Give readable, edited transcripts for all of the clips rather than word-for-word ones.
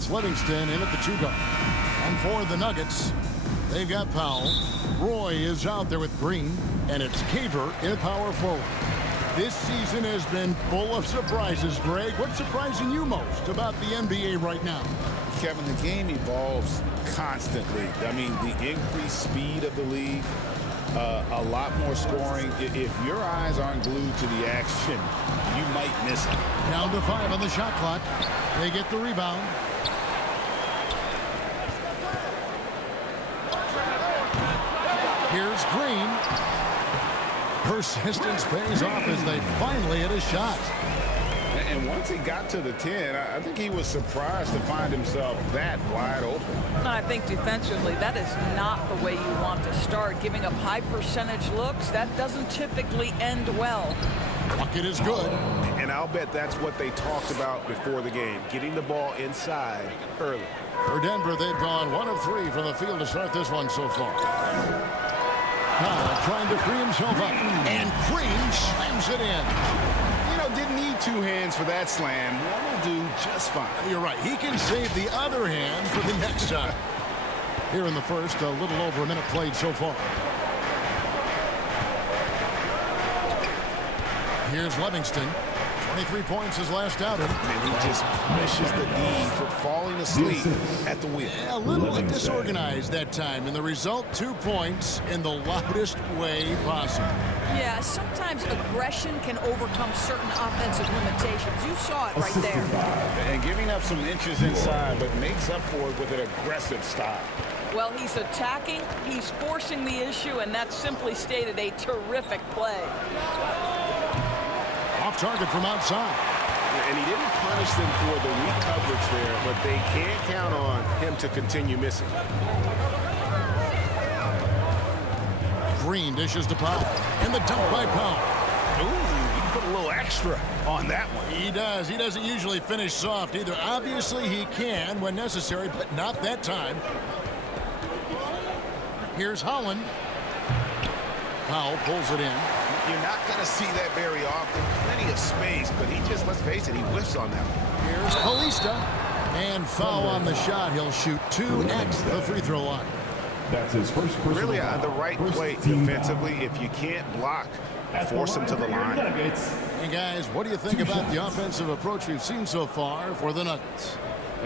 it's Livingston in at the 2-guard. And for the Nuggets, they've got Powell. Roy is out there with Green. And it's Caver in power forward. This season has been full of surprises, Greg. What's surprising you most about the NBA right now? Kevin, the game evolves constantly. I mean, the increased speed of the league, a lot more scoring. If your eyes aren't glued to the action, you might miss it. Down to 5 on the shot clock. They get the rebound. Here's Green. Persistence pays off as they finally hit a shot. And once he got to the 10, I think he was surprised to find himself that wide open. I think defensively, that is not the way you want to start. Giving up high percentage looks, that doesn't typically end well. Bucket is good. And I'll bet that's what they talked about before the game, getting the ball inside early. For Denver, they've gone 1 of 3 from the field to start this one so far. Powell trying to free himself up. And Green slams it in. You know, didn't need 2 hands for that slam. One will do just fine. You're right. He can save the other hand for the next shot. Here in the first, a little over a minute played so far. Here's Livingston. 23 points his last outing. And he just punishes the D for falling asleep at the wheel. A little disorganized that time, and the result, 2 points in the loudest way possible. Yeah, sometimes aggression can overcome certain offensive limitations. You saw it right there. And giving up some inches inside, but makes up for it with an aggressive style. Well, he's attacking, he's forcing the issue, and that simply stated a terrific play. Off target from outside. And he didn't punish them for the weak coverage there, but they can't count on him to continue missing. Green dishes to Powell. And the dunk by Powell. Ooh, you put a little extra on that one. He does. He doesn't usually finish soft either. Obviously, he can when necessary, but not that time. Here's Holland. Powell pulls it in. You're not going to see that very often. Plenty of space, but he just, let's face it, he whiffs on that one. Here's Kalista. And foul on the shot. He'll shoot 2 at the free throw line. That's his first personal Really, foul. the right First play team defensively, foul. if you can't block, force him to the line. And guys, what do you think about the offensive approach we've seen so far for the Nuggets?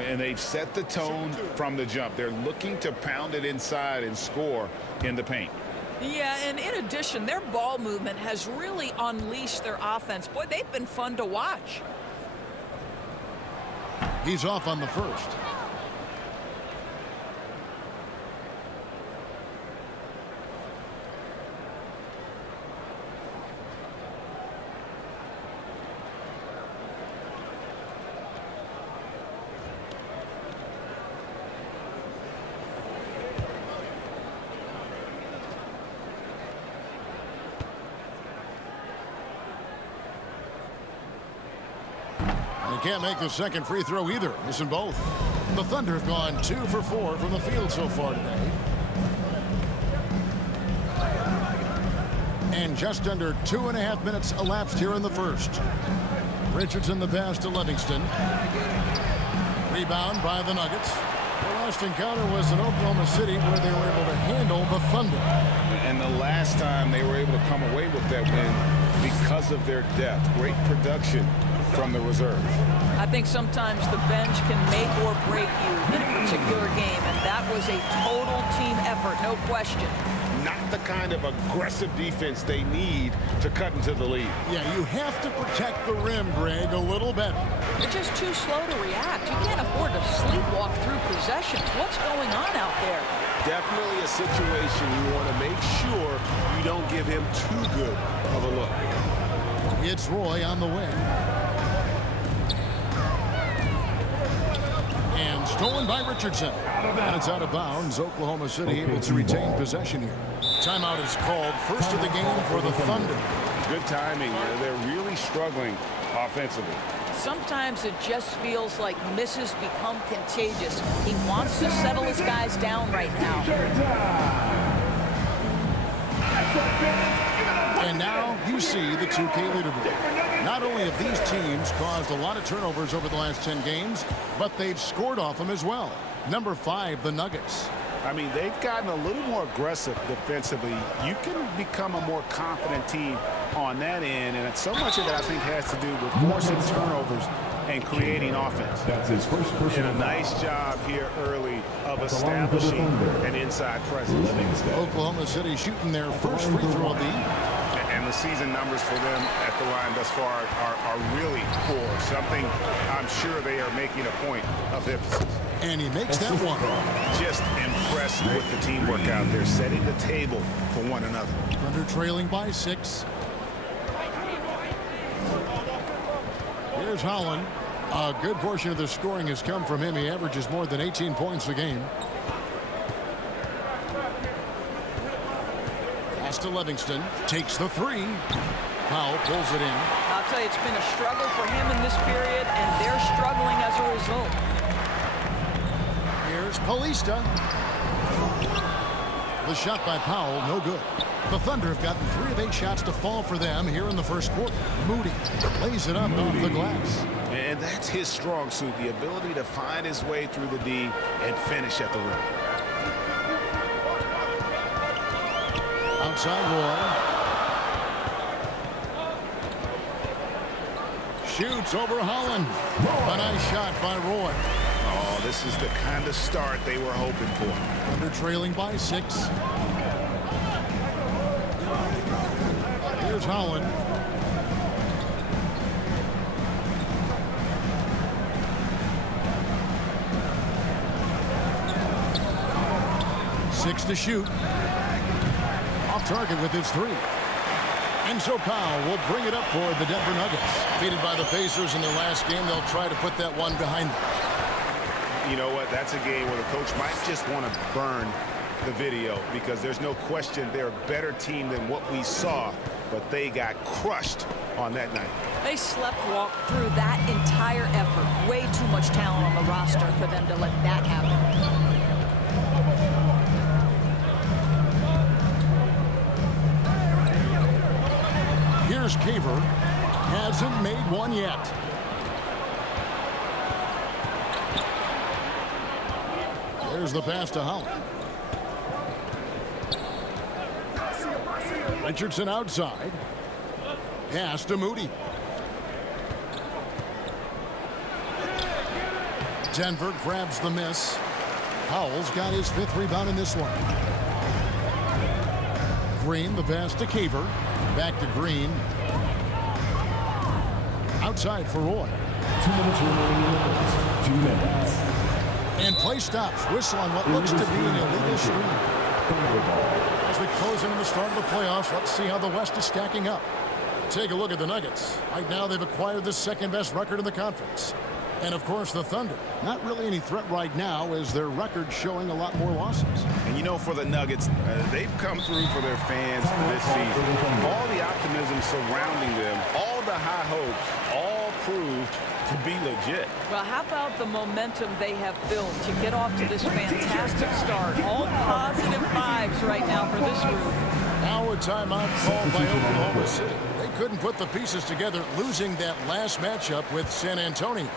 And they've set the tone from the jump. They're looking to pound it inside and score in the paint. Yeah, and in addition, their ball movement has really unleashed their offense. Boy, they've been fun to watch. He's off on the first. Can't make the second free throw either. Missing both. The Thunder have gone 2 for 4 from the field so far today. And just under 2.5 minutes elapsed here in the first. Richardson the pass to Livingston. Rebound by the Nuggets. The last encounter was in Oklahoma City where they were able to handle the Thunder. And the last time they were able to come away with that win because of their depth. Great production from the reserve. I think sometimes the bench can make or break you in a particular game, and that was a total team effort, no question. Not the kind of aggressive defense they need to cut into the lead. Yeah, you have to protect the rim, Greg, a little better. They're just too slow to react. You can't afford to sleepwalk through possessions. What's going on out there? Definitely a situation you want to make sure you don't give him too good of a look. It's Roy on the wing. And stolen by Richardson. And it's out of bounds. Oklahoma City able to retain possession here. Timeout is called. First of the game for the Thunder. Good timing. They're really struggling offensively. Sometimes it just feels like misses become contagious. He wants to settle his guys down right now. And now you see the 2K leaderboard. Not only have these teams caused a lot of turnovers over the last 10 games, but they've scored off them as well. Number 5, the Nuggets. I mean, they've gotten a little more aggressive defensively. You can become a more confident team on that end, and so much of it, I think, has to do with forcing turnovers and creating offense. That's his first And personal a nice job here early of establishing an inside presence. Oklahoma City shooting their first free throw of the evening. And the season numbers for them at the line thus far are really poor. Something I'm sure they are making a point of emphasis. And he makes that one. Just impressed with the teamwork out there, setting the table for one another. Thunder trailing by 6. Here's Holland. A good portion of the scoring has come from him. He averages more than 18 points a game. Pass to Livingston. Takes the 3. Powell pulls it in. I'll tell you, it's been a struggle for him in this period, and they're struggling as a result. Here's Palista. The shot by Powell, no good. The Thunder have gotten 3 of 8 shots to fall for them here in the first quarter. Moody lays it up off the glass. And that's his strong suit, the ability to find his way through the D and finish at the rim. Outside Roy. Shoots over Holland. A nice shot by Roy. Oh, this is the kind of start they were hoping for. Thunder trailing by 6. Here's Holland. Six to shoot. Off target with his 3. And so Powell will bring it up for the Denver Nuggets. Defeated by the Pacers in their last game, they'll try to put that one behind them. You know what? That's a game where the coach might just want to burn the video because there's no question they're a better team than what we saw, but they got crushed on that night. They sleepwalked through that entire effort. Way too much talent on the roster for them to let that happen. Here's Caver. Hasn't made one yet. There's the pass to Holland. Richardson outside. Pass to Moody. Denver grabs the miss. Powell's got his 5th rebound in this one. Green, the pass to Caver. Back to Green. Outside for Roy. 2 minutes remaining in the first. 2 minutes. And play stops. Whistle on what looks to be an illegal screen. As we close into the start of the playoffs, let's see how the West is stacking up. Take a look at the Nuggets. Right now, they've acquired the 2nd-best record in the conference. And, of course, the Thunder. Not really any threat right now as their record showing a lot more losses. And, you know, for the Nuggets, they've come through for their fans this season. All the optimism surrounding them, all the high hopes, all proved to be legit. Well, how about the momentum they have built to get off to this fantastic start? All positive vibes right now for this group. Now a timeout called by Oklahoma City. They couldn't put the pieces together, losing that last matchup with San Antonio.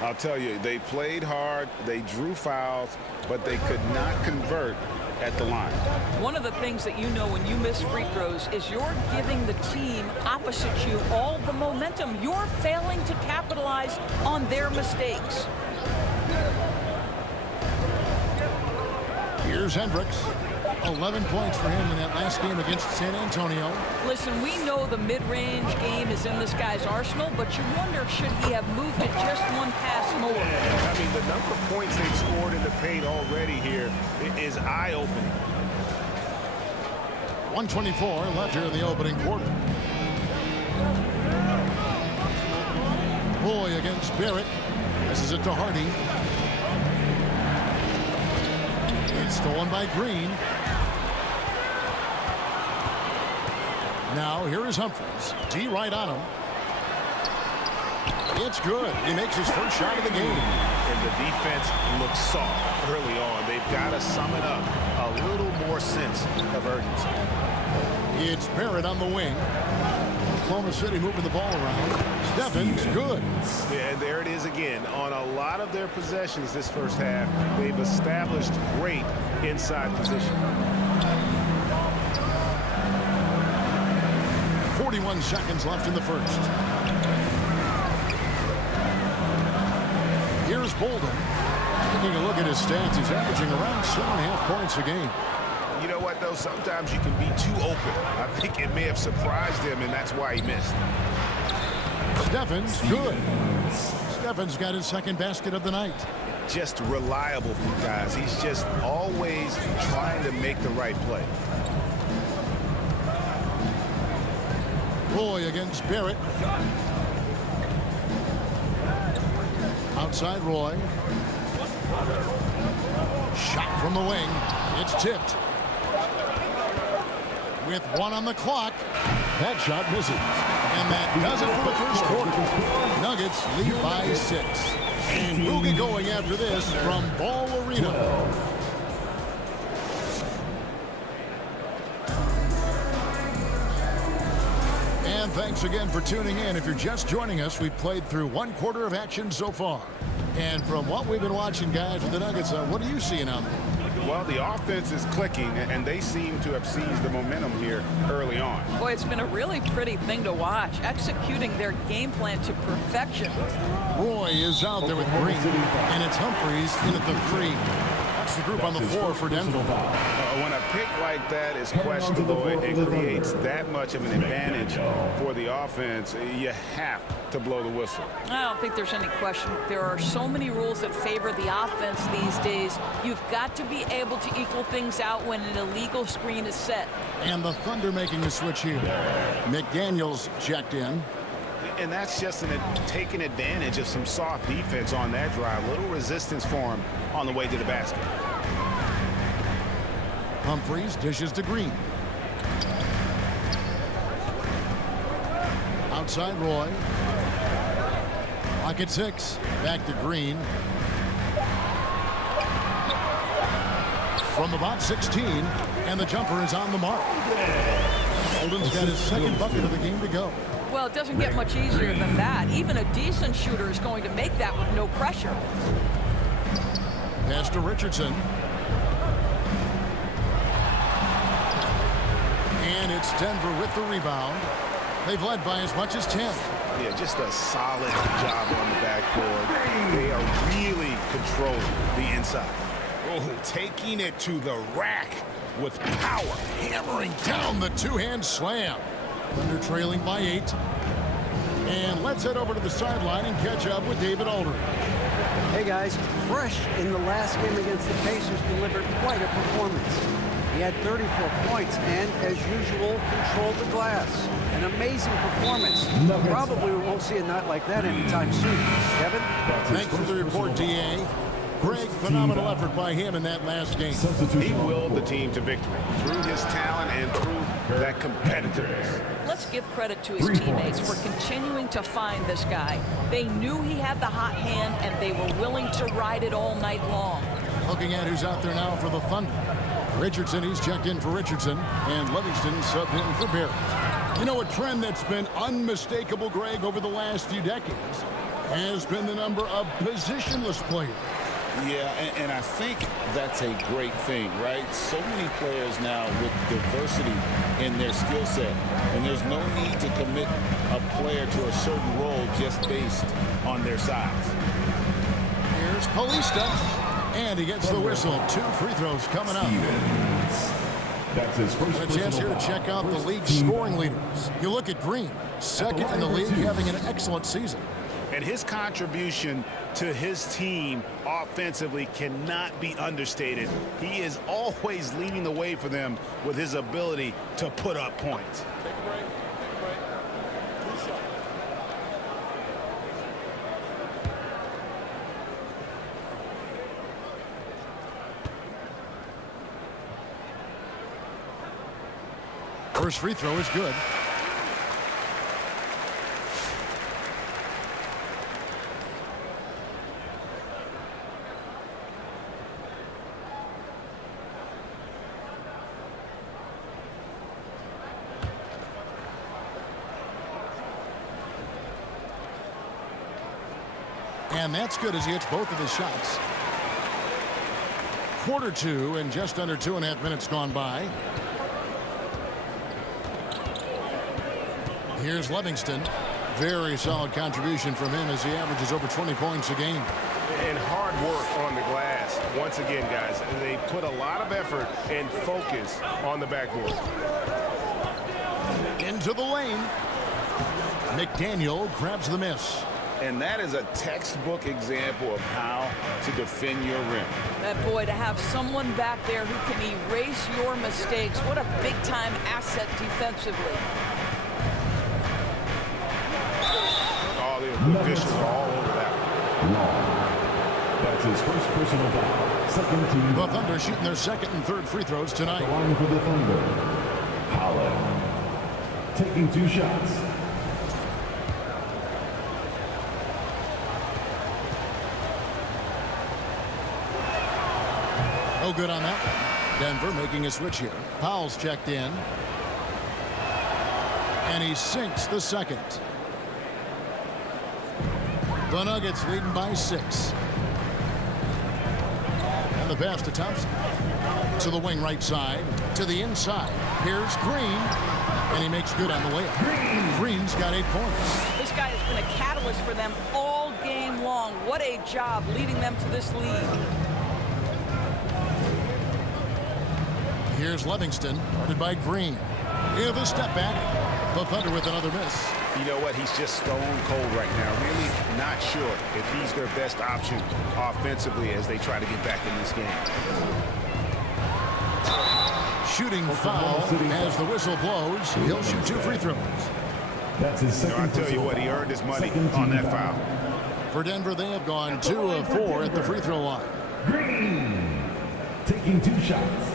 I'll tell you, they played hard, they drew fouls, but they could not convert at the line. One of the things that you know when you miss free throws is you're giving the team opposite you all the momentum. You're failing to capitalize on their mistakes. Here's Hendricks. 11 points for him in that last game against San Antonio. Listen, we know the mid-range game is in this guy's arsenal, but you wonder, should he have moved it just one pass more? I mean, the number of points they've scored in the paint already here is eye-opening. 124 left here in the opening quarter. Roy against Barrett. Passes it to Hardy. It's stolen by Green. Now here is Humphries. D right on him. It's good. He makes his first shot of the game. And the defense looks soft early on. They've got to sum it up. A little more sense of urgency. It's Barrett on the wing. Oklahoma City moving the ball around. Stephens, good. Yeah, and there it is again. On a lot of their possessions this first half, they've established great inside position. 41 seconds left in the first. Here's Bolden. Taking a look at his stats, he's averaging around 7.5 points a game. You know what, though? Sometimes you can be too open. I think it may have surprised him, and that's why he missed. Stephens, good. Stephens got his second basket of the night. Just reliable for guys. He's just always trying to make the right play. Roy against Barrett. Outside Roy. Shot from the wing. It's tipped. With 1 on the clock. That shot misses. And that does it for the first quarter. Nuggets lead by 6. And we'll get going after this from Ball Arena. And thanks again for tuning in. If you're just joining us, we've played through 1 quarter of action so far. And from what we've been watching, guys, with the Nuggets, what are you seeing out there? Well, the offense is clicking, and they seem to have seized the momentum here early on. Boy, it's been a really pretty thing to watch, executing their game plan to perfection. Roy is out there with Green, and it's Humphries in at the 3. That's the group on the floor for Denver. When a pick like that is questionable, it creates that much of an advantage for the offense. You have to blow the whistle. I don't think there's any question. There are so many rules that favor the offense these days. You've got to be able to equal things out when an illegal screen is set. And the Thunder making the switch here. McDaniels checked in. And that's just taking advantage of some soft defense on that drive. Little resistance for him on the way to the basket. Humphries dishes to Green. Outside Roy. Clock at 6. Back to Green. From about 16. And the jumper is on the mark. Bolden's got his second bucket of the game to go. Well, it doesn't get much easier than that. Even a decent shooter is going to make that with no pressure. Pass to Richardson. And it's Denver with the rebound. They've led by as much as 10. Yeah, just a solid job on the backboard. They are really controlling the inside. Oh, taking it to the rack with power. Hammering down the two-hand slam. Thunder trailing by 8. And let's head over to the sideline and catch up with David Aldridge. Hey guys, Fresh in the last game against the Pacers delivered quite a performance. He had 34 points and, as usual, controlled the glass. An amazing performance. Probably won't see a night like that anytime soon. Kevin? Thanks for the report, D.A. Greg, phenomenal effort by him in that last game. He willed the team to victory through his talent and through that competitiveness. Let's give credit to his teammates for continuing to find this guy. They knew he had the hot hand, and they were willing to ride it all night long. Looking at who's out there now for the Thunder. Richardson, he's checked in for Richardson, and Livingston subbed in for Barrett. You know, a trend that's been unmistakable, Greg, over the last few decades has been the number of positionless players. Yeah, and I think that's a great thing, right? So many players now with diversity in their skill set, and there's no need to commit a player to a certain role just based on their size. Here's Polista, and he gets the whistle. 2 free throws coming up. That's his first A chance here to check out the league's scoring leaders. You look at Green, second in the league, having an excellent season. And his contribution to his team offensively cannot be understated. He is always leading the way for them with his ability to put up points. First free throw is good. And that's good as he hits both of his shots. Quarter two and just under 2.5 minutes gone by. Here's Livingston. Very solid contribution from him as he averages over 20 points a game. And hard work on the glass. Once again, guys, they put a lot of effort and focus on the backboard. Into the lane. McDaniel grabs the miss. And that is a textbook example of how to defend your rim. That boy, to have someone back there who can erase your mistakes. What a big-time asset defensively. All the officials are all over that. Long. That's his first personal foul. Second team. The Thunder shooting their second and third free throws tonight. The line for the Thunder. Holland. Taking 2 shots. No good on that one. Denver making a switch here. Powell's checked in. And he sinks the second. The Nuggets leading by 6. And the pass to Thompson. To the wing right side. To the inside. Here's Green. And he makes good on the layup. Green's got 8 points. This guy has been a catalyst for them all game long. What a job leading them to this lead. Here's Livingston, guarded by Green. Here the step back. The Thunder with another miss. You know what? He's just stone cold right now. Really not sure if he's their best option offensively as they try to get back in this game. Shooting foul as the whistle blows. He'll shoot 2 free throws. That's his second. I'll tell you what, he earned his money on that foul. For Denver, they have gone 2 of 4 at the free throw line. Green. Taking 2 shots.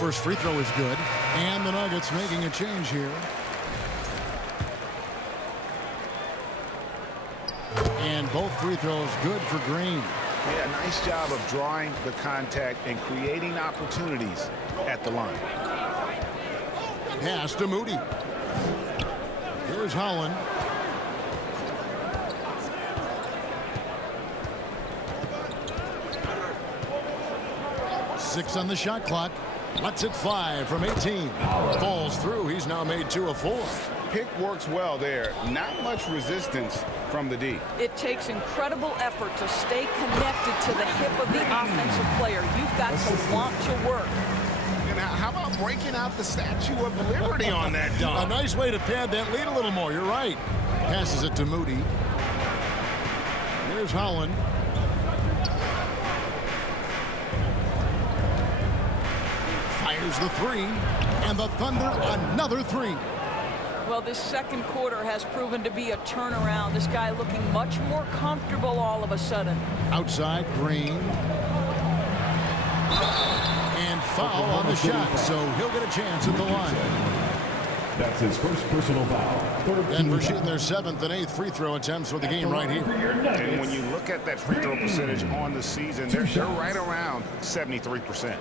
First free throw is good. And the Nuggets making a change here. And both free throws good for Green. Yeah, nice job of drawing the contact and creating opportunities at the line. Pass to Moody. Here's Holland. Six on the shot clock. Lets it fly from 18. Falls through. He's now made 2 of 4. Pick works well there. Not much resistance from the D. It takes incredible effort to stay connected to the hip of the offensive player. You've got to want to work. And how about breaking out the Statue of Liberty on that dunk? A nice way to pad that lead a little more. You're right. Passes it to Moody. Here's Holland. Fires the 3. And the Thunder another 3. Well, this second quarter has proven to be a turnaround. This guy looking much more comfortable all of a sudden. Outside, Green. And foul on the shot, so he'll get a chance at the line. That's his first personal foul. Third Denver team shooting foul. their 7th and 8th free throw attempts for the game right here. And when you look at that free throw percentage on the season, they're right around 73%.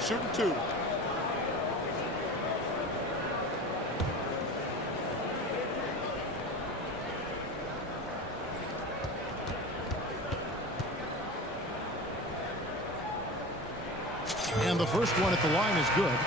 Shooting 2. And the first one at the line is good.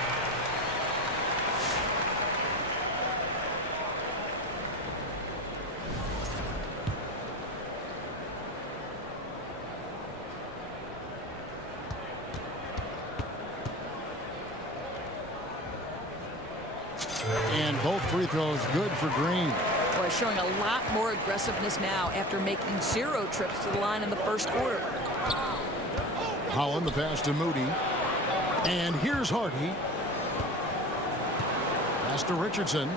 And both free throws good for Green. Boy, showing a lot more aggressiveness now after making 0 trips to the line in the first quarter. Holland, the pass to Moody. And here's Hardy. Pass to Richardson.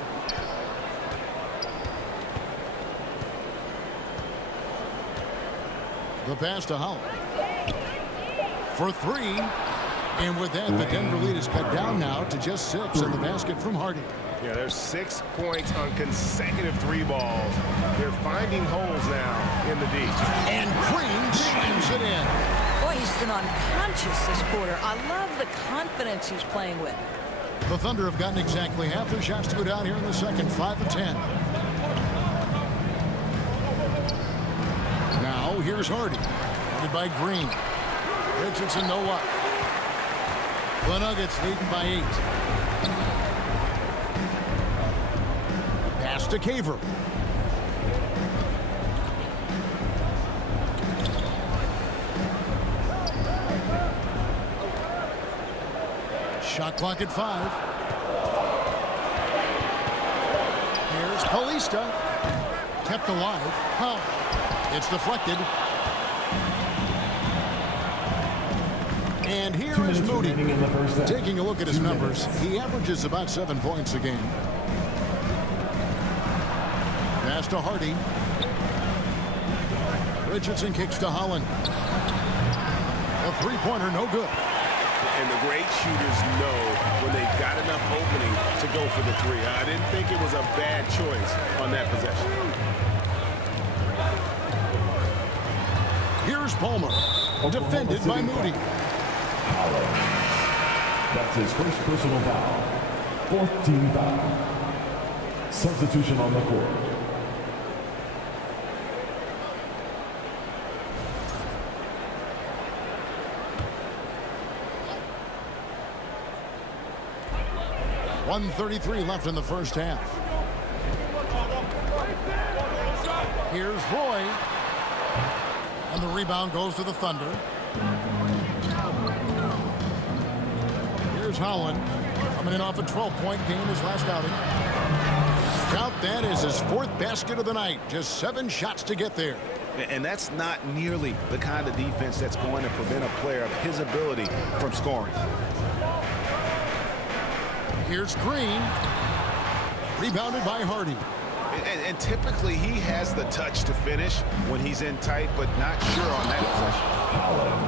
The pass to Holland. for three. And with that, the Denver lead is cut down now to just 6 in the basket from Hardy. Yeah, there's 6 points on consecutive 3 balls. They're finding holes now in the D. And Green slams it in. Boy, he's been unconscious this quarter. I love the confidence he's playing with. The Thunder have gotten exactly half their shots to go down here in the second, 5 of 10. Now, here's Hardy, headed by Green. Richardson, no luck. The Nuggets leading by 8. Pass to Caver. Shot clock at 5. Here's Paulista. Kept alive. Oh, it's deflected. And here is Moody. Taking a look at his numbers, he averages about 7 points a game. Pass to Hardy. Richardson kicks to Holland. A three-pointer, no good. And the great shooters know when they've got enough opening to go for the 3. I didn't think it was a bad choice on that possession. Here's Palmer, defended by Moody. That's his first personal foul. 4th team foul. Substitution on the court. .133 left in the first half. Here's Roy. And the rebound goes to the Thunder. Here's Holland. Coming in off a 12-point game his last outing. Count that as his 4th basket of the night. Just 7 shots to get there. And that's not nearly the kind of defense that's going to prevent a player of his ability from scoring. Here's Green. Rebounded by Hardy. And typically he has the touch to finish when he's in tight, but not sure on that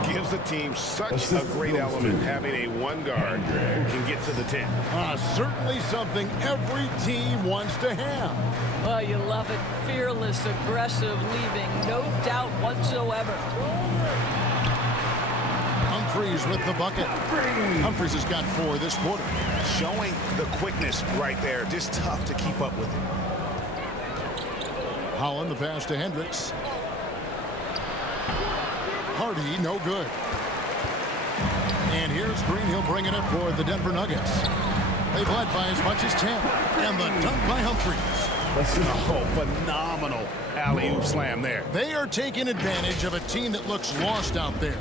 possession. Gives the team such a great element having a 1 guard who can get to the 10. Certainly something every team wants to have. Well, you love it. Fearless, aggressive, leaving no doubt whatsoever. Humphries with the bucket. Humphries has got 4 this quarter. Showing the quickness right there. Just tough to keep up with it. Holland, the pass to Hendricks. Hardy, no good. And here's Green. He'll bring it up for the Denver Nuggets. They've led by as much as 10. And the dunk by Humphries. Oh, phenomenal alley-oop slam there. They are taking advantage of a team that looks lost out there.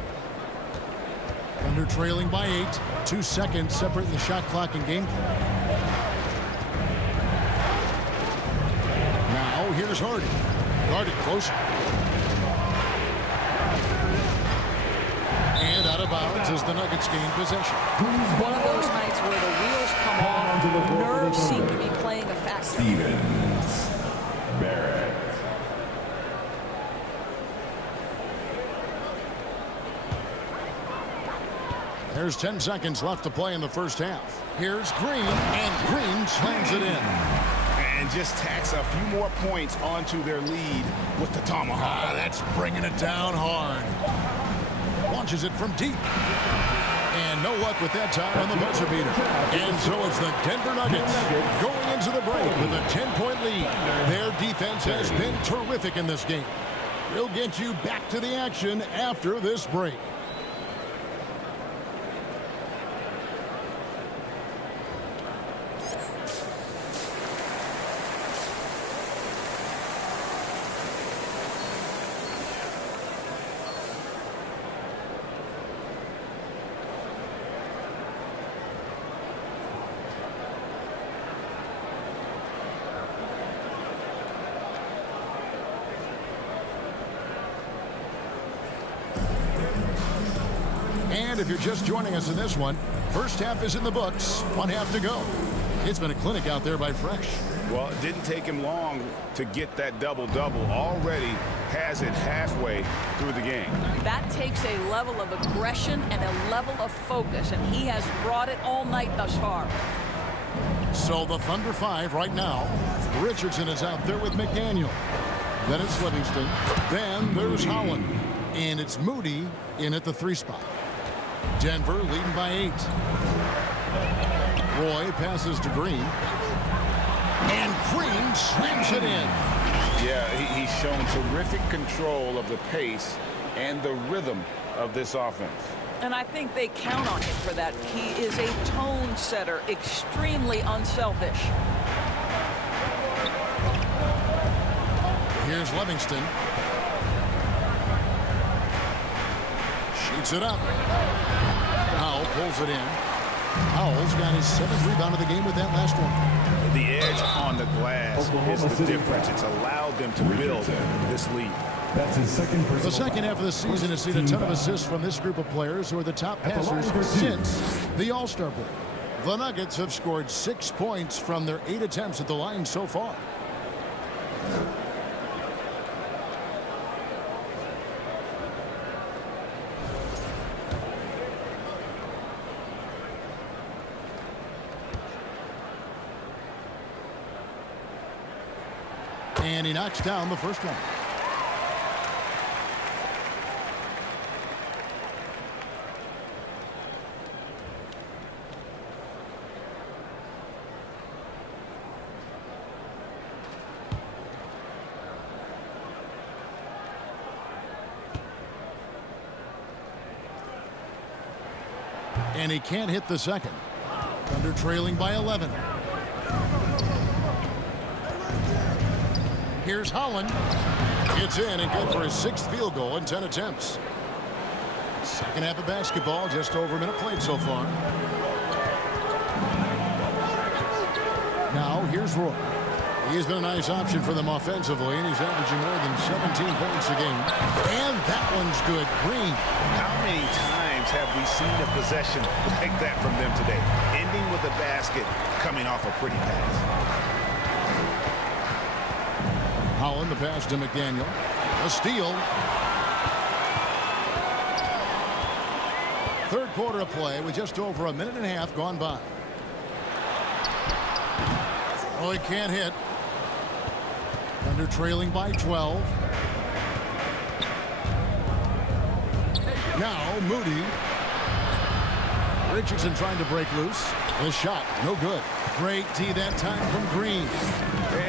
Thunder trailing by 8. 2 seconds separating the shot clock and game clock. Now here's Hardy. Guarded closer. And out of bounds as the Nuggets gain possession. One of those nights where the wheels come off, nerves seem to be playing a factor. Stevens. Barrett. There's 10 seconds left to play in the first half. Here's Green, and Green slams it in. And just tacks a few more points onto their lead with the tomahawk. That's bringing it down hard. Launches it from deep. And no luck with that time on the buzzer beater. And so it's the Denver Nuggets going into the break with a 10-point lead. Their defense has been terrific in this game. We'll get you back to the action after this break. And if you're just joining us in this one, first half is in the books. 1 half to go. It's been a clinic out there by Fresh. Well, it didn't take him long to get that double-double. Already has it halfway through the game. That takes a level of aggression and a level of focus, and he has brought it all night thus far. So the Thunder 5 right now. Richardson is out there with McDaniel. Then it's Livingston. Then there's Holland. And it's Moody in at the 3 spot. Denver leading by 8. Roy passes to Green. And Green slams it in. Yeah, he's shown terrific control of the pace and the rhythm of this offense. And I think they count on him for that. He is a tone setter, extremely unselfish. Here's Livingston. Shoots it up. Powell pulls it in. Powell's got his 7th rebound of the game with that last one. The edge on the glass is the difference. It's allowed them to build this lead. That's his second personal The second half of the season has seen a ton of assists from this group of players who are the top passers since the All-Star break. The Nuggets have scored 6 points from their 8 attempts at the line so far. And he knocks down the first one. And he can't hit the second. Thunder trailing by 11. Here's Holland. It's in and good for his 6th field goal in 10 attempts. Second half of basketball, just over a minute played so far. Now here's Roy. He's been a nice option for them offensively, and he's averaging more than 17 points a game. And that one's good. Green. How many times have we seen a possession like that from them today? Ending with a basket, coming off a pretty pass. Holland, the pass to McDaniel. A steal. Third quarter of play with just over a minute and a half gone by. Oh, he can't hit. Thunder trailing by 12. Now Moody. Richardson trying to break loose. The shot, no good. Great tee that time from Green.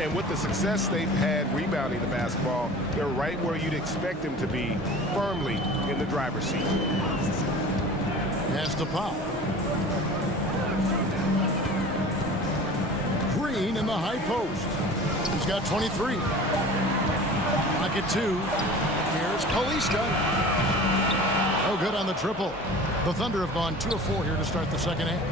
And with the success they've had rebounding the basketball, they're right where you'd expect them to be, firmly in the driver's seat. Pass to Powell. Green in the high post. He's got 23. Pocket 2. Here's Kalista. No good on the triple. The Thunder have gone 2 of 4 here to start the second half.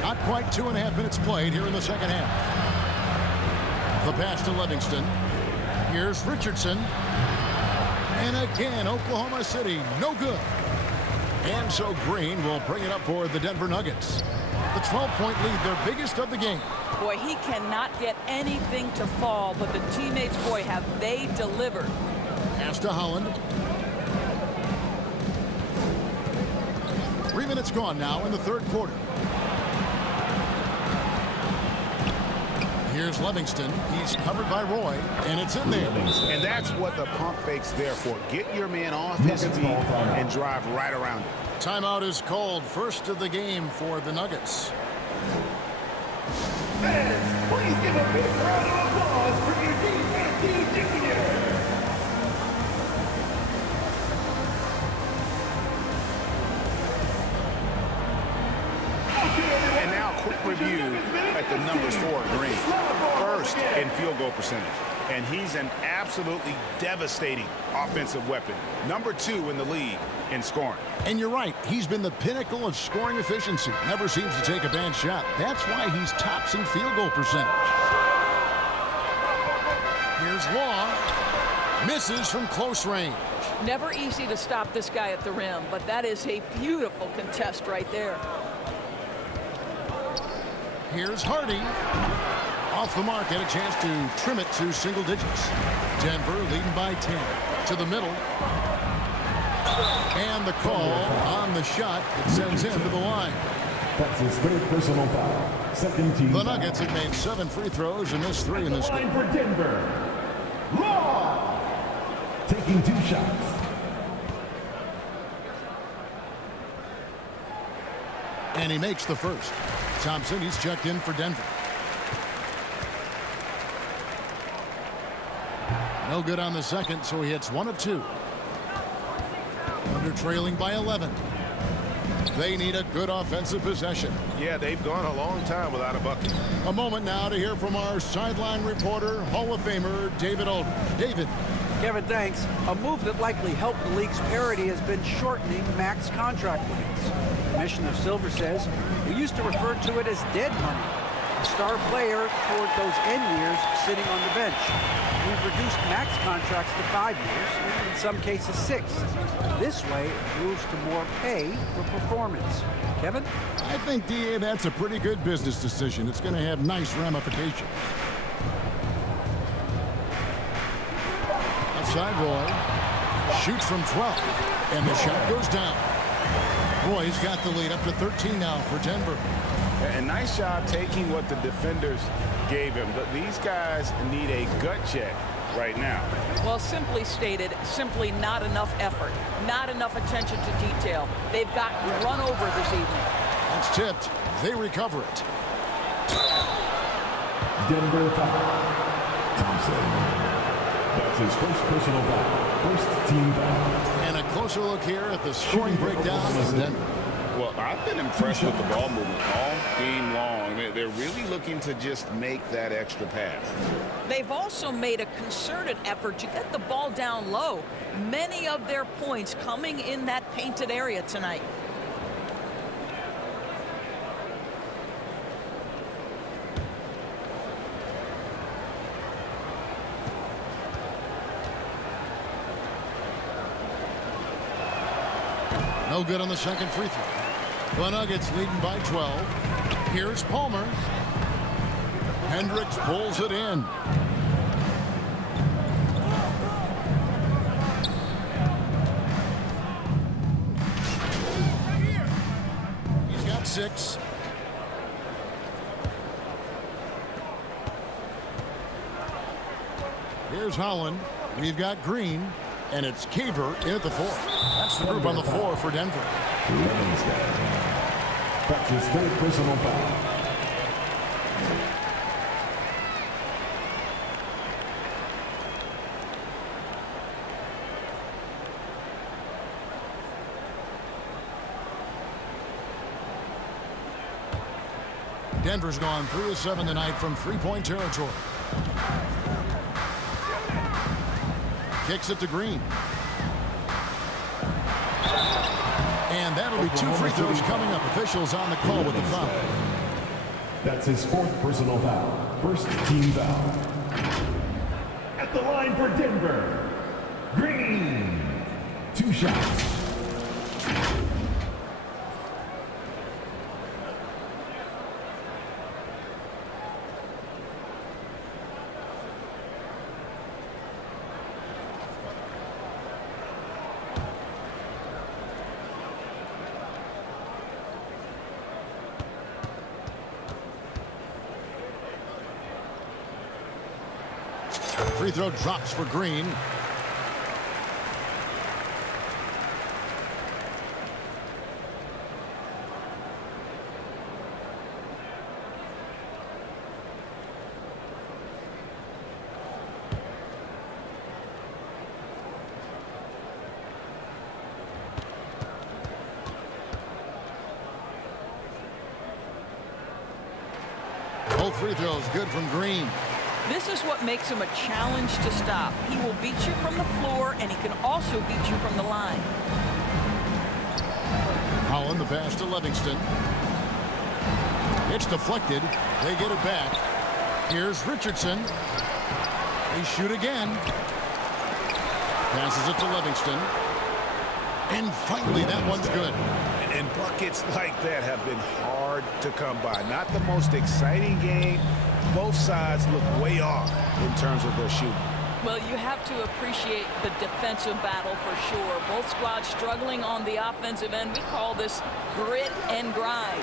Not quite 2.5 minutes played here in the second half. The pass to Livingston. Here's Richardson. And again, Oklahoma City, no good. And so Green will bring it up for the Denver Nuggets. The 12-point lead, their biggest of the game. Boy, he cannot get anything to fall, but the teammates, boy, have they delivered. Pass to Holland. 3 minutes gone now in the third quarter. Here's Livingston. He's covered by Roy, and it's in there. And that's what the pump fake's there for. Get your man off his feet and drive right around him. Timeout is called. First of the game for the Nuggets. Fans, please give a big round of applause for Eugene Matthew Jr. And now a quick review at the numbers for Green. First in field goal percentage. And he's an absolutely devastating offensive weapon. Number 2 in the league in scoring. And you're right. He's been the pinnacle of scoring efficiency. Never seems to take a bad shot. That's why he's tops in field goal percentage. Here's Law. Misses from close range. Never easy to stop this guy at the rim, but that is a beautiful contest right there. Here's Hardy. Off the mark, had a chance to trim it to single digits. Denver leading by 10. To the middle. And the call on the shot. It sends him to the line. That's his third personal foul. Second team. The Nuggets have made 7 free throws and missed 3 in this game. For Denver. Law. Taking 2 shots. And he makes the first. Thompson, he's checked in for Denver. No good on the second, so he hits 1 of 2. Under trailing by 11. They need a good offensive possession. Yeah, they've gone a long time without a bucket. A moment now to hear from our sideline reporter, Hall of Famer David Aldridge. David. Kevin, thanks. A move that likely helped the league's parity has been shortening max contract lengths. Commissioner Silver says we used to refer to it as dead money. A star player toward those end years sitting on the bench. We've reduced max contracts to 5 years, and in some cases 6. This way, it moves to more pay for performance. Kevin? I think, DA, that's a pretty good business decision. It's going to have nice ramifications. Outside Roy. Shoots from 12. And the shot goes down. Roy's got the lead up to 13 now for Denver. And nice job taking what the defenders gave him. But these guys need a gut check right now. Well, simply stated, simply not enough effort, not enough attention to detail. They've got run over this evening. That's tipped. They recover it. Denver foul. Thompson. That's his first personal foul. First team foul. And a closer look here at the scoring breakdown of Denver. Well, I've been impressed with the ball movement all game long. They're really looking to just make that extra pass. They've also made a concerted effort to get the ball down low. Many of their points coming in that painted area tonight. No good on the second free throw. The Nuggets leading by 12. Here's Palmer. Hendricks pulls it in. He's got 6. Here's Holland. We've got Green. And it's Caver in at the 4. That's the group on the floor for Denver. That's his third personal foul. Denver's gone 3 of 7 tonight from three-point territory. Kicks it to Green. And that'll be 2 free throws coming up. Officials on the call with the foul. That's his 4th personal foul. First team foul. At the line for Denver, Green. 2 shots. Free throw drops for Green. Both free throws good from Green. This is what makes him a challenge to stop. He will beat you from the floor, and he can also beat you from the line. Holland, the pass to Livingston. It's deflected. They get it back. Here's Richardson. They shoot again. Passes it to Livingston. And finally, that one's good. And buckets like that have been hard to come by. Not the most exciting game. Both sides look way off in terms of their shooting. Well, you have to appreciate the defensive battle for sure. Both squads struggling on the offensive end. We call this grit and grind.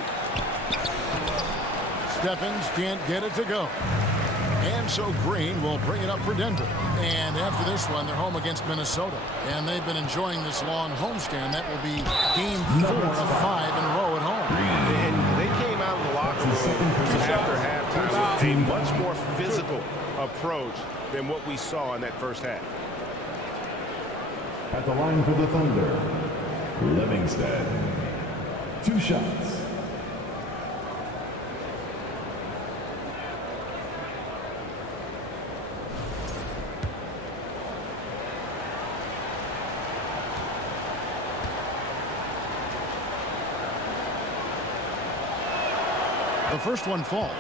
Stephens can't get it to go. And so Green will bring it up for Denver. And after this one, they're home against Minnesota. And they've been enjoying this long homestand. That will be game 4 of 5 in a row at home. And they came out in the locker room after halftime with a much more physical approach than what we saw in that first half. At the line for the Thunder, Livingston. 2 shots. The first one falls.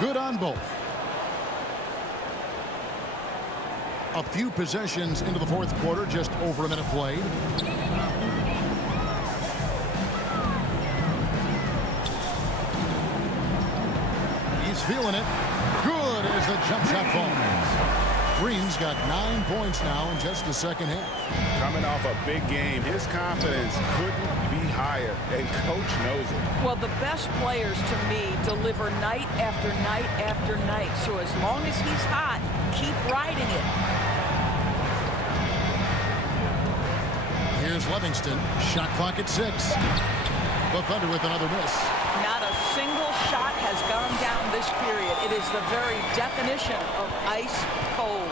Good on both. A few possessions into the fourth quarter, just over a minute played. He's feeling it. Good as the jump shot falls. Green's got 9 points now in just the second half. Coming off a big game, his confidence couldn't be higher, and coach knows it. Well, the best players, to me, deliver night after night after night. So as long as he's hot, keep riding it. Here's Livingston. Shot clock at 6. The Thunder with another miss. Not a single shot has gone down this period. It is the very definition of ice cold.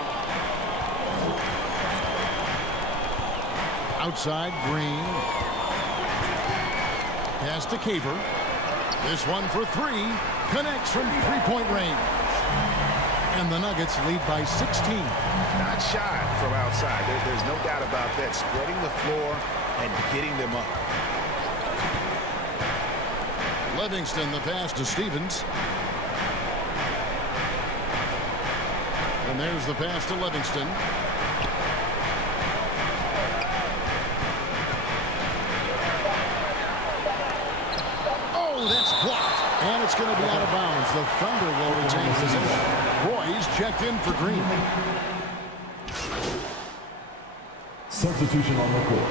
Outside, Green. Pass to Caver. This one for 3. Connects from three-point range. And the Nuggets lead by 16. Not shy from outside. There's no doubt about that. Spreading the floor and getting them up. Livingston, the pass to Stevens. And there's the pass to Livingston. Oh, that's blocked. And it's going to be out of bounds. The Thunder will retain possession. Roy's checked in for Green. Substitution on the court.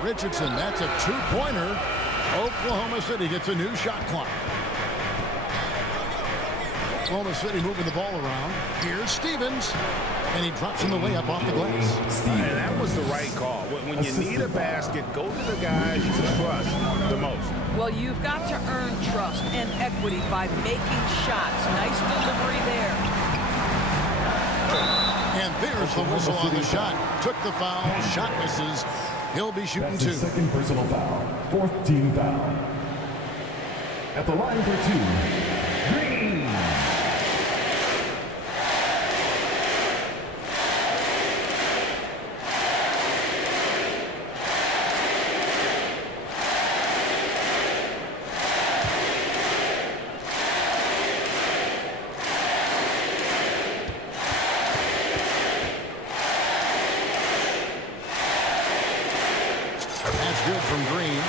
Richardson, that's a 2-pointer. Oklahoma City gets a new shot clock. Oklahoma City moving the ball around. Here's Stevens. And he drops him the way up off the glass. And that was the right call. When you need a basket, go to the guys you trust the most. Well, you've got to earn trust and equity by making shots. Nice delivery there. And there's the whistle on the shot. Took the foul. Shot misses. He'll be shooting That's 2. his second personal foul. 4th team foul. At the line for 2, Green. That's good from Green.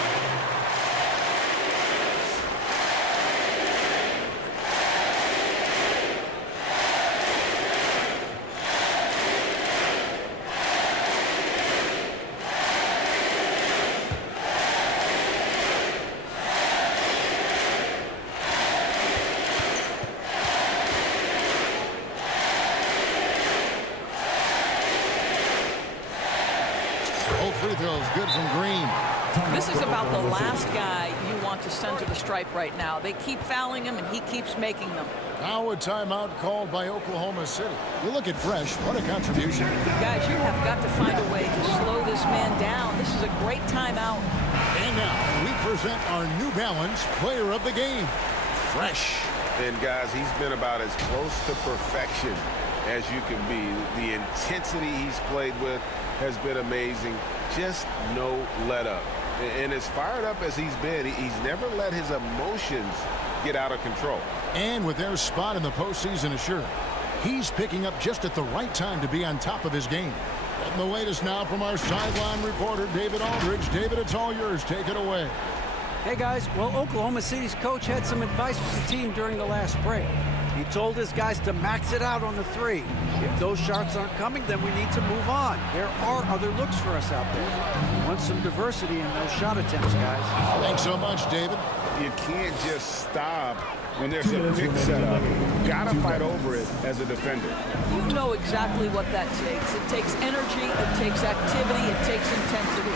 Both free throws good from Green. This is about the last guy you want to send to the stripe right now. They keep fouling him, and he keeps making them. Now a timeout called by Oklahoma City. You look at Fresh. What a contribution. Guys, you have got to find a way to slow this man down. This is a great timeout. And now we present our New Balance Player of the Game, Fresh. And guys, he's been about as close to perfection as you can be. The intensity he's played with has been amazing. Just no let up. And as fired up as he's been, he's never let his emotions get out of control. And with their spot in the postseason assured, he's picking up just at the right time to be on top of his game. And the latest now from our sideline reporter, David Aldridge. David, it's all yours. Take it away. Hey guys, well, Oklahoma City's coach had some advice for the team during the last break. He told his guys to max it out on the three. If those shots aren't coming, then we need to move on. There are other looks for us out there. We want some diversity in those shot attempts, guys. Thanks so much, David. You can't just stop when there's a pick set up. Gotta fight over it as a defender. You know exactly what that takes. It takes energy, it takes activity, it takes intensity.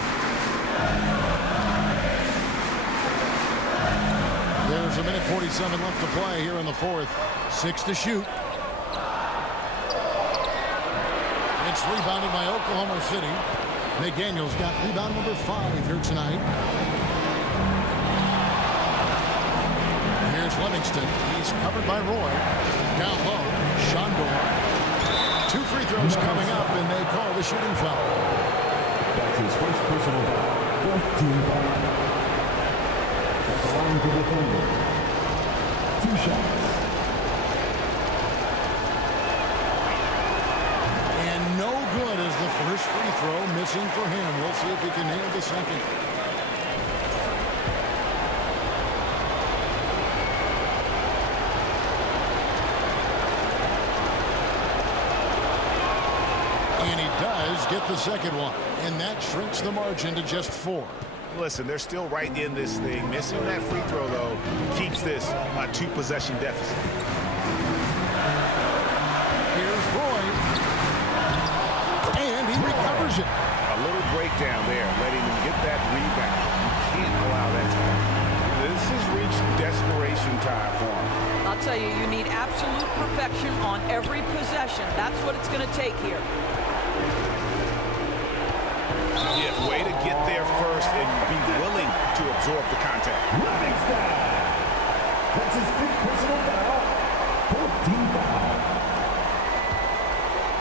There's a minute 47 left to play here in the fourth. 6 to shoot. It's rebounded by Oklahoma City. McDaniels got rebound number 5 here tonight. Here's Livingston. He's covered by Roy. Down low, Shondor. 2 free throws coming up, and they call the shooting foul. That's his first personal foul. 4th team foul. At the line for the Thunder. 2 shots. And no good as the first free throw missing for him. We'll see if he can nail the second. And he does get the second one. And that shrinks the margin to just 4. Listen, they're still right in this thing. Missing that free throw, though, keeps this a 2-possession deficit. Here's Roy. And he recovers it. A little breakdown there, letting him get that rebound. You can't allow that to happen. This has reached desperation time for him. I'll tell you, you need absolute perfection on every possession. That's what it's going to take here. Yeah, way to get there first and be willing to absorb the contact. Livingston. That's his 5th personal foul. 14 foul.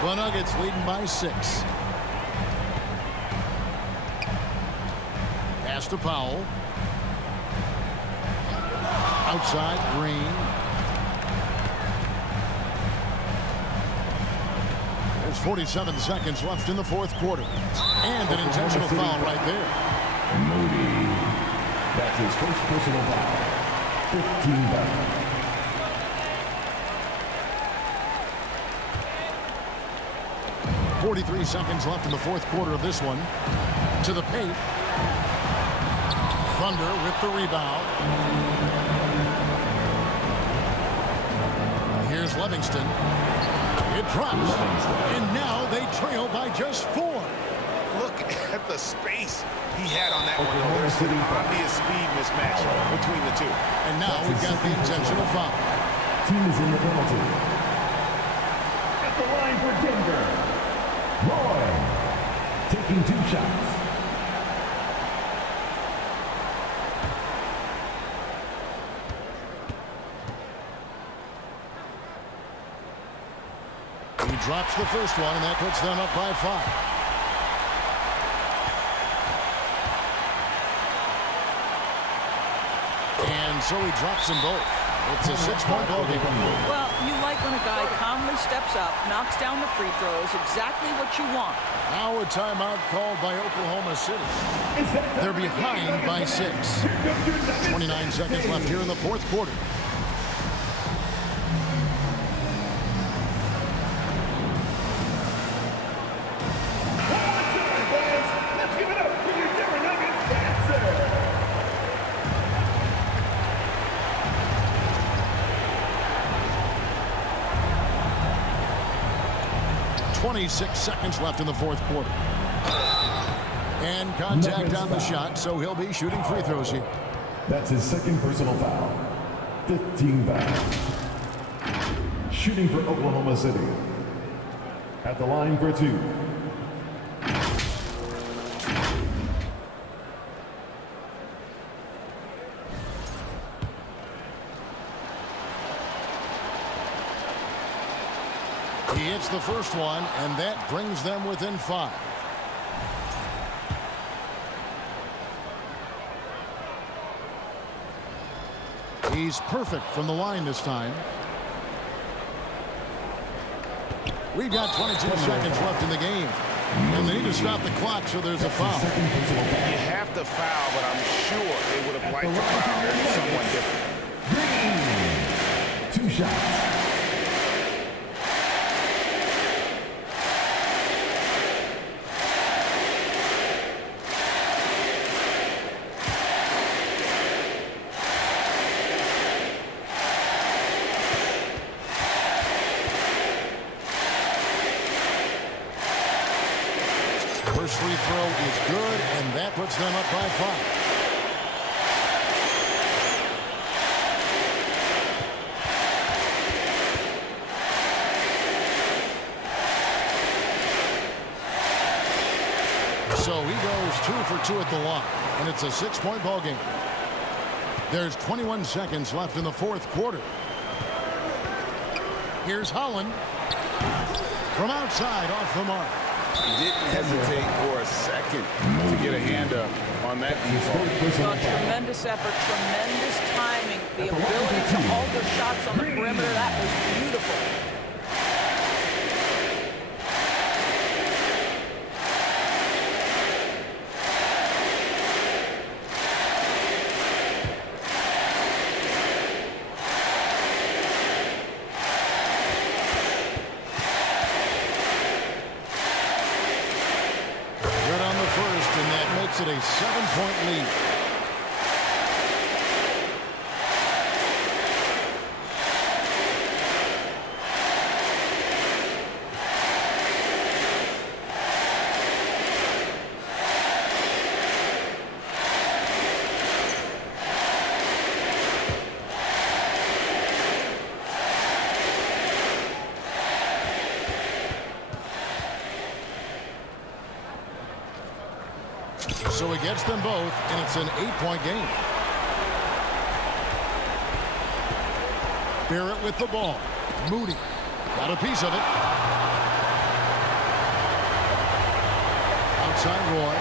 The Nuggets leading by 6. Pass to Powell. Outside, Green. There's 47 seconds left in the fourth quarter. And an intentional foul right there. Moody. That's his first personal foul. 15 foul. .43 seconds left in the fourth quarter of this one. To the paint. Thunder with the rebound. Here's Livingston. It drops. And now they trail by just 4. Look at the space he had on that one. There's an obvious speed mismatch between the two. And now we've got the intentional foul. Team is in the penalty. At the line for Denver. Roy. Taking 2 shots. He drops the first one, and that puts them up by 5. And so he drops them both. It's a 6-point ball game. Well, you like when a guy calmly steps up, knocks down the free throws, exactly what you want. Now a timeout called by Oklahoma City. They're behind by 6. 29 seconds left here in the fourth quarter. Let's give it up for your Denver Nuggets dancer. 26 seconds left in the fourth quarter. And contact on the shot, so he'll be shooting free throws here. That's his 2nd personal foul. 15 foul. Shooting for Oklahoma City. At the line for 2. He hits the first one, and that brings them within 5. He's perfect from the line this time. We've got 22 seconds left in the game. And they need to stop the clock, so there's a foul. You have to foul, but I'm sure they would have liked to foul someone different. 2 shots. First free throw is good, and that puts them up by 5. So he goes 2 for 2 at the line, and it's a 6-point ball game. There's 21 seconds left in the 4th quarter. Here's Holland from outside off the mark. He didn't hesitate for a second to get a hand up on that defense. Well, tremendous effort, tremendous timing, the ability to alter shots on the perimeter. That was beautiful. It a 7-point lead. So he gets them both, and it's an 8-point game. Barrett with the ball. Moody got a piece of it. Outside Roy.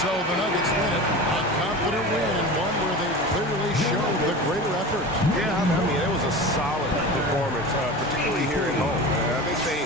So the Nuggets win it. A confident win, and one where they clearly showed the greater effort. Yeah, I mean, it was a solid performance, particularly here at home. I think they